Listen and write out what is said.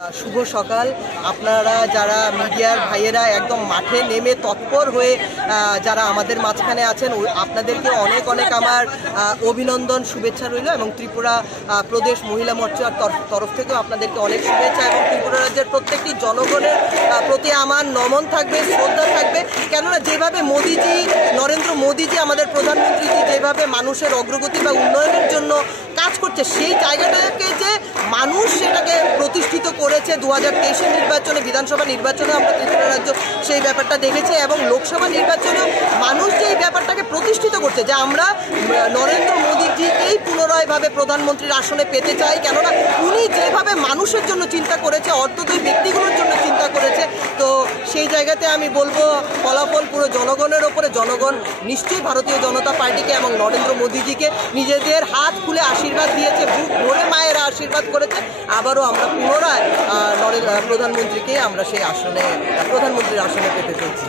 শুভ সকাল। আপনারা যারা মিডিয়ার ভাইয়েরা একদম মাঠে নেমে তৎপর হয়ে যারা আমাদের মাঝখানে আছেন, আপনাদেরকে অনেক অনেক আমার অভিনন্দন, শুভেচ্ছা রইল এবং ত্রিপুরা প্রদেশ মহিলা মোর্চার তরফ থেকেও আপনাদেরকে অনেক শুভেচ্ছা এবং ত্রিপুরা রাজ্যের প্রত্যেকটি জনগণের প্রতি আমার নমন থাকবে, শ্রদ্ধা থাকবে। কেননা যেভাবে মোদিজি, নরেন্দ্র মোদিজি আমাদের প্রধানমন্ত্রীজি যেভাবে মানুষের অগ্রগতি বা উন্নয়নের জন্য কাজ করছে, সেই জায়গাটাকে যে মানুষ সেটাকে প্রতিষ্ঠিত করেছে 2023-এর নির্বাচনে, বিধানসভা নির্বাচনে আমরা ত্রিপুরা রাজ্য সেই ব্যাপারটা দেখেছি এবং লোকসভা নির্বাচনেও মানুষ যে এই ব্যাপারটাকে প্রতিষ্ঠিত করছে যে আমরা নরেন্দ্র মোদীজিকেই পুনরায়ভাবে প্রধানমন্ত্রীর আসনে পেতে চাই। কেননা উনি যেভাবে মানুষের জন্য চিন্তা করেছে, অর্থোদয় ব্যক্তিগুলোর জন্য চিন্তা করেছে, তো সেই জায়গাতে আমি বলবো ফলাফল পুরো জনগণের ওপরে। জনগণ নিশ্চয়ই ভারতীয় জনতা পার্টিকে এবং নরেন্দ্র মোদীজিকে নিজেদের হাত খুলে আশীর্বাদ দিয়েছে, বুক ভরে মায়েরা আশীর্বাদ করেছে। আবারও আমরা পুনরায় প্রধানমন্ত্রীকে আমরা সেই আসনে, প্রধানমন্ত্রীর আসনে পেতে চলছি।